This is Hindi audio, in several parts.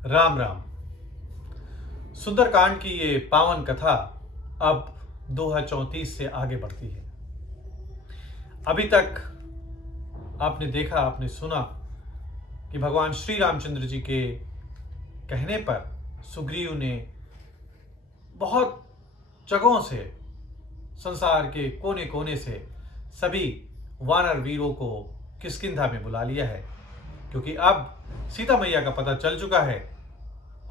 राम राम। सुंदरकांड की ये पावन कथा अब दोहा 34 से आगे बढ़ती है। अभी तक आपने देखा, आपने सुना कि भगवान श्री रामचंद्र जी के कहने पर सुग्रीव ने बहुत जगहों से, संसार के कोने कोने से सभी वानर वीरों को किष्किंधा में बुला लिया है, क्योंकि अब सीता मैया का पता चल चुका है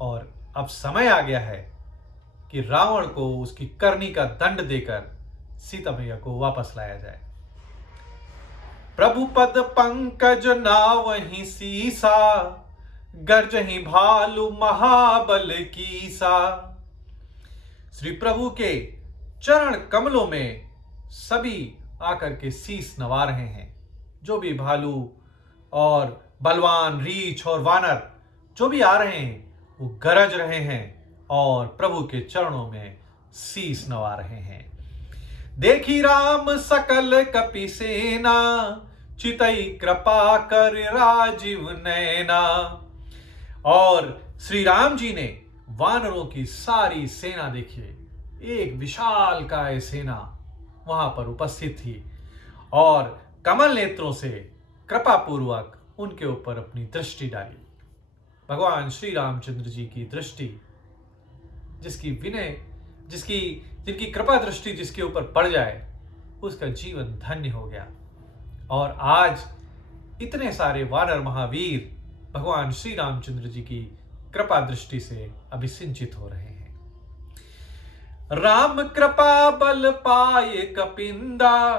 और अब समय आ गया है कि रावण को उसकी करनी का दंड देकर सीता मैया को वापस लाया जाए। प्रभु पद पंकज नावहि सीसा, गर्जहि भालु महाबल कीसा। श्री प्रभु के चरण कमलों में सभी आकर के शीस नवा रहे हैं। जो भी भालू और बलवान, रीछ और वानर जो भी आ रहे हैं वो गरज रहे हैं और प्रभु के चरणों में शीस नवा रहे हैं। देखी राम सकल कपि सेना, चितई कृपा कर राजीव नैना। और श्री राम जी ने वानरों की सारी सेना देखिए, एक विशाल काय सेना वहां पर उपस्थित थी और कमल नेत्रों से कृपा पूर्वक उनके ऊपर अपनी दृष्टि डाली। भगवान श्री रामचंद्र जी की दृष्टि, जिनकी कृपा दृष्टि जिसके ऊपर पड़ जाए उसका जीवन धन्य हो गया। और आज इतने सारे वानर महावीर भगवान श्री रामचंद्र जी की कृपा दृष्टि से अभिसिंचित हो रहे हैं। राम कृपा बल पाए कपिंदा,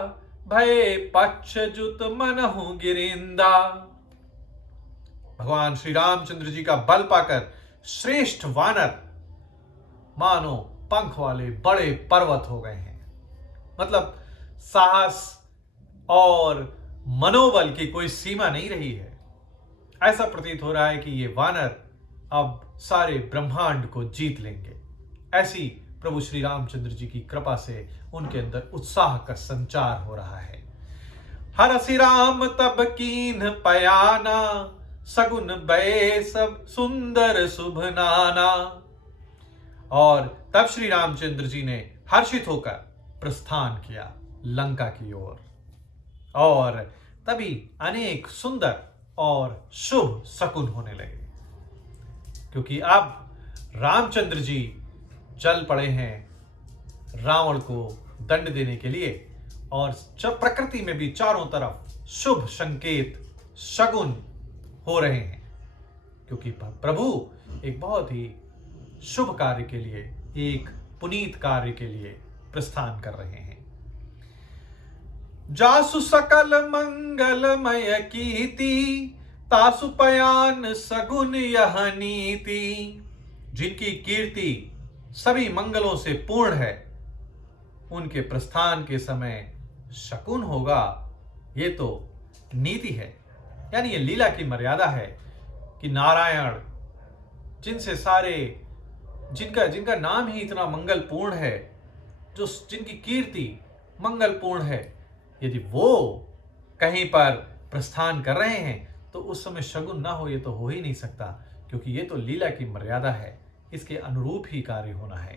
भय पक्ष जुत मनहु गिरिंदा। भगवान श्री रामचंद्र जी का बल पाकर श्रेष्ठ वानर मानो पंख वाले बड़े पर्वत हो गए हैं। मतलब साहस और मनोबल की कोई सीमा नहीं रही है। ऐसा प्रतीत हो रहा है कि ये वानर अब सारे ब्रह्मांड को जीत लेंगे। ऐसी प्रभु श्री रामचंद्र जी की कृपा से उनके अंदर उत्साह का संचार हो रहा है। हरसि राम तब कीन्ह पयाना, सगुन भय सब सुंदर शुभ नाना। और तब श्री रामचंद्र जी ने हर्षित होकर प्रस्थान किया लंका की ओर। और तभी अनेक सुंदर और शुभ शकुन होने लगे, क्योंकि अब रामचंद्र जी चल पड़े हैं रावण को दंड देने के लिए। और जब प्रकृति में भी चारों तरफ शुभ संकेत, शगुन हो रहे हैं, क्योंकि प्रभु एक बहुत ही शुभ कार्य के लिए, एक पुनीत कार्य के लिए प्रस्थान कर रहे हैं। जासु सकल मंगलमय कीर्ति, तासु पयान सगुन यह नीति। जिनकी कीर्ति सभी मंगलों से पूर्ण है, उनके प्रस्थान के समय शकुन होगा, ये तो नीति है। यानी ये लीला की मर्यादा है कि नारायण जिनका नाम ही इतना मंगलपूर्ण है, जिनकी कीर्ति मंगलपूर्ण है, यदि वो कहीं पर प्रस्थान कर रहे हैं तो उस समय शगुन ना हो, ये तो हो ही नहीं सकता, क्योंकि ये तो लीला की मर्यादा है। इसके अनुरूप ही कार्य होना है।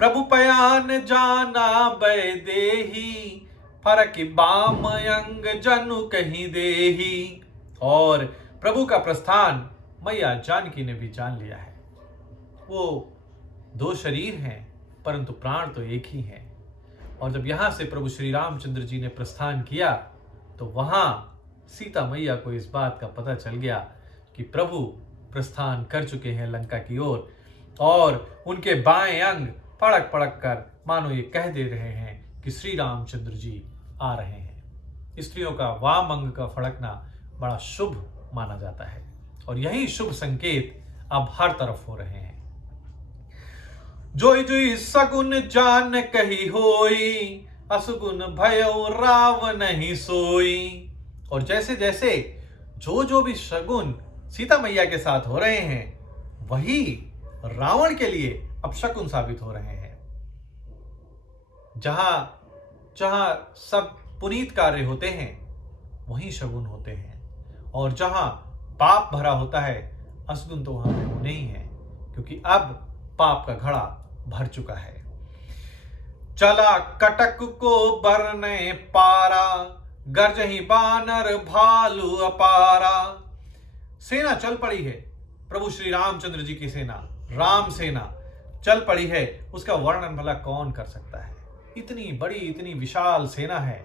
प्रभु पयान जाना बै देही, फरक बाम अंग जनु कहीं देही। और प्रभु का प्रस्थान मैया जानकी ने भी जान लिया है। वो दो शरीर हैं परंतु प्राण तो एक ही है। और जब यहां से प्रभु श्री रामचंद्र जी ने प्रस्थान किया तो वहां सीता मैया को इस बात का पता चल गया कि प्रभु प्रस्थान कर चुके हैं लंका की ओर। और उनके बाएं अंग पड़क पड़क कर मानो ये कह दे रहे हैं कि श्री रामचंद्र जी आ रहे हैं। स्त्रियों का वाम अंग का फड़कना बड़ा शुभ माना जाता है और यही शुभ संकेत अब हर तरफ हो रहे हैं। जोई जोई सगुन जान कही होई, असुगुन भयो राव नहीं सोई। और जैसे जैसे जो भी शगुन सीता मैया के साथ हो रहे हैं, वही रावण के लिए अब शकुन साबित हो रहे हैं। जहां जहां सब पुनीत कार्य होते हैं वहीं शगुन होते हैं, और जहां पाप भरा होता है, असगुन तो वहां पे वो नहीं है, क्योंकि अब पाप का घड़ा भर चुका है। चला कटक को बरने पारा, गरजही बानर भालू अपारा। सेना चल पड़ी है, प्रभु श्री रामचंद्र जी की सेना, राम सेना चल पड़ी है। उसका वर्णन भला कौन कर सकता है? इतनी बड़ी, इतनी विशाल सेना है,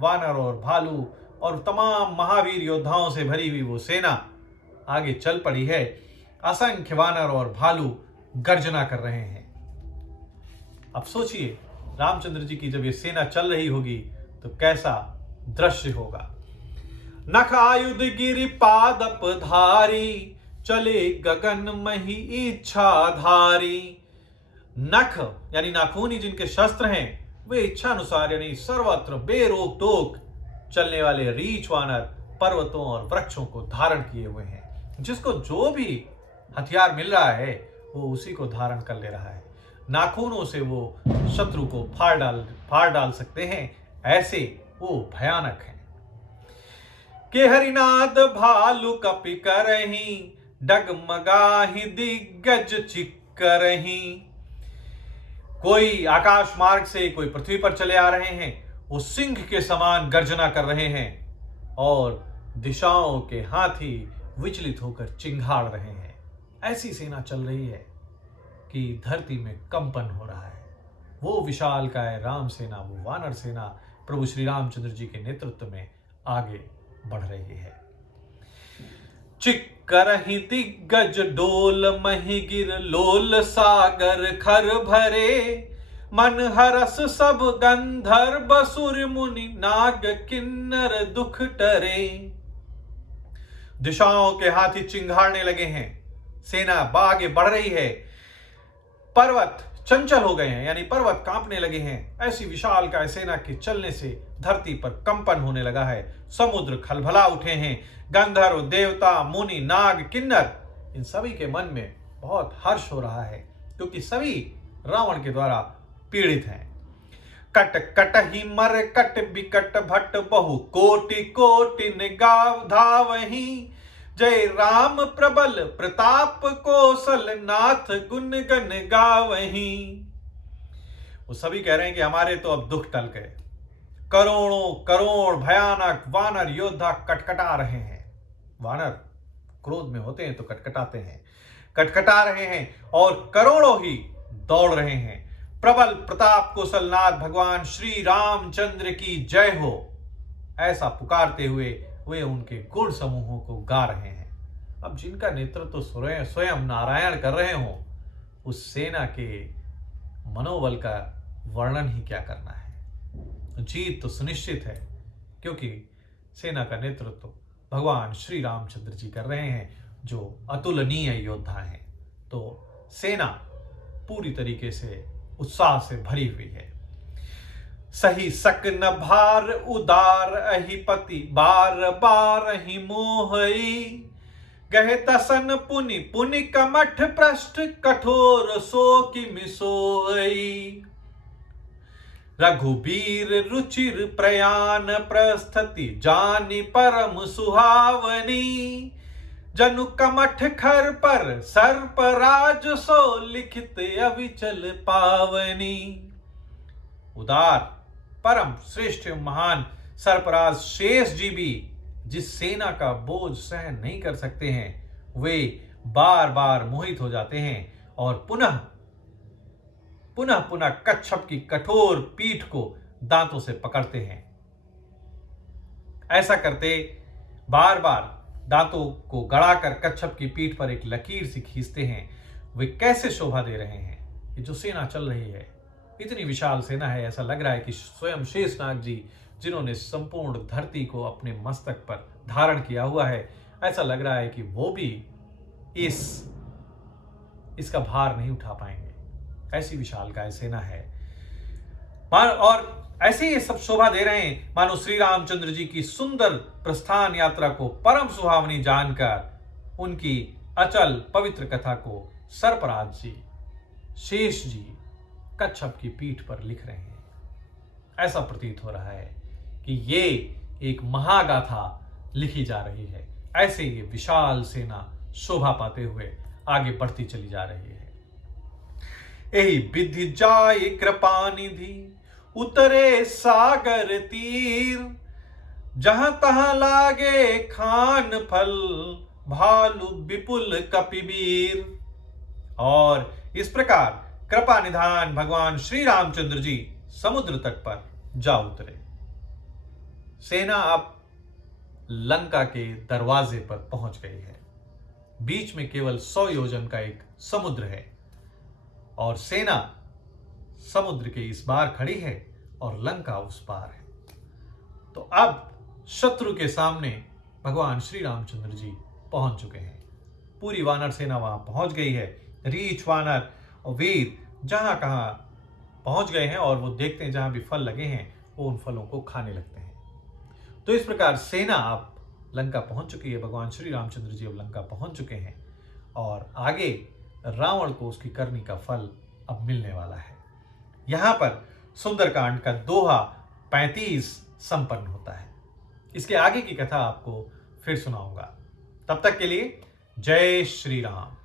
वानर और भालू और तमाम महावीर योद्धाओं से भरी हुई वो सेना आगे चल पड़ी है। असंख्य वानर और भालू गर्जना कर रहे हैं। अब सोचिए, रामचंद्र जी की जब ये सेना चल रही होगी तो कैसा दृश्य होगा। नख आयुध गिरि पादप धारी, चले गगन मही इच्छाधारी। नख यानी नाखून ही जिनके शस्त्र हैं, वे इच्छा अनुसार यानी सर्वत्र बेरोक टोक चलने वाले रीछ वानर पर्वतों और वृक्षों को धारण किए हुए हैं। जिसको जो भी हथियार मिल रहा है वो उसी को धारण कर ले रहा है। नाखूनों से वो शत्रु को फाड़ डाल सकते हैं, ऐसे वो भयानक हैं। के हरिनाद भालू कपि करही, डगमगाही दिग्गज चिक्करही। कोई आकाश मार्ग से, कोई पृथ्वी पर चले आ रहे हैं, वो सिंह के समान गर्जना कर रहे हैं और दिशाओं के हाथी विचलित होकर चिंघाड़ रहे हैं। ऐसी सेना चल रही है कि धरती में कंपन हो रहा है। वो विशालकाय राम सेना, वो वानर सेना प्रभु श्री रामचंद्र जी के नेतृत्व में आगे बढ़ रही है। चिक्करहि दिग्गज डोल महि गिर लोल सागर खर भरे। मन हरस सब गंधर्व सुर मुनि नाग किन्नर दुख टरे। दिशाओं के हाथी चिंघाड़ने लगे हैं, सेना आगे बढ़ रही है। पर्वत चंचल हो गए हैं, यानी पर्वत कांपने लगे हैं। ऐसी विशालकाय सेना के चलने से धरती पर कंपन होने लगा है। समुद्र खलबला उठे हैं। गंधर्व, देवता, मुनि, नाग, किन्नर, इन सभी के मन में बहुत हर्ष हो रहा है, क्योंकि सभी रावण के द्वारा पीड़ित हैं। कट कट ही मर कट बिकट भट्ट बहु कोटि कोटि निगाव धावही। जय राम प्रबल प्रताप कौशल नाथ गुण गण गावही। वो सभी कह रहे हैं कि हमारे तो अब दुख टल गए। करोड़ों करोड़ भयानक वानर योद्धा कटकटा रहे हैं। वानर क्रोध में होते हैं तो कटकटाते हैं, कटकटा रहे हैं और करोड़ों ही दौड़ रहे हैं। प्रबल प्रताप कौशलनाथ भगवान श्री रामचंद्र की जय हो, ऐसा पुकारते हुए वे उनके गुण समूहों को गा रहे हैं। अब जिनका नेतृत्व स्वयं नारायण कर रहे हो, उस सेना के मनोबल का वर्णन ही क्या करना है। जीत तो सुनिश्चित है, क्योंकि सेना का नेतृत्व भगवान श्री रामचंद्र जी कर रहे हैं, जो अतुलनीय योद्धा हैं। तो सेना पूरी तरीके से उत्साह से भरी हुई है। सही सक न भार उदार अहिपति, बार बार ही मोहई। गहे तसन पुनि पुनि कमठ पृष्ठ, कठोर सो कि मिसोई। रघुबीर रुचिर प्रयाण प्रस्थति, जानी परम सुहावनी। जनु कमठ खर पर सर्पराज, सो लिखित अविचल पावनी। उदार परम श्रेष्ठ महान सर्पराज शेष जी भी जिस सेना का बोझ सहन नहीं कर सकते हैं, वे बार बार मोहित हो जाते हैं और पुनः पुनः कच्छप की कठोर पीठ को दांतों से पकड़ते हैं। ऐसा करते बार बार दांतों को गड़ाकर कच्छप की पीठ पर एक लकीर सी खींचते हैं। वे कैसे शोभा दे रहे हैं। ये जो सेना चल रही है, इतनी विशाल सेना है, ऐसा लग रहा है कि स्वयं शेषनाग जी, जिन्होंने संपूर्ण धरती को अपने मस्तक पर धारण किया हुआ है, ऐसा लग रहा है कि वो भी इसका भार नहीं उठा पाएंगे। ऐसी विशालकाय सेना है और ऐसे ये सब शोभा दे रहे हैं, मानो श्री रामचंद्र जी की सुंदर प्रस्थान यात्रा को परम सुहावनी जानकर उनकी अचल पवित्र कथा को सर्पराज जी, शेष जी कच्छप की पीठ पर लिख रहे हैं। ऐसा प्रतीत हो रहा है कि ये एक महागाथा लिखी जा रही है। ऐसे ये विशाल सेना शोभा पाते हुए आगे बढ़ती चली जा रही है। यही विधि जाय कृपा निधि उतरे सागर तीर, जहां तहां लागे खान फल भालू विपुल कपिवीर। और इस प्रकार कृपा निधान भगवान श्री रामचंद्र जी समुद्र तट पर जा उतरे। सेना अब लंका के दरवाजे पर पहुंच गई है। बीच में केवल 100 योजन का एक समुद्र है और सेना समुद्र के इस पार खड़ी है और लंका उस पार है। तो अब शत्रु के सामने भगवान श्री रामचंद्र जी पहुंच चुके हैं। पूरी वानर सेना वहां पहुंच गई है। रीछ, वानर और वीर जहां कहां पहुंच गए हैं और वो देखते हैं जहां भी फल लगे हैं वो उन फलों को खाने लगते हैं। तो इस प्रकार सेना अब लंका पहुंच चुकी है। भगवान श्री रामचंद्र जी अब लंका पहुंच चुके हैं और आगे रावण को उसकी करनी का फल अब मिलने वाला है। यहां पर सुंदरकांड का दोहा 35 संपन्न होता है। इसके आगे की कथा आपको फिर सुनाऊंगा। तब तक के लिए जय श्री राम।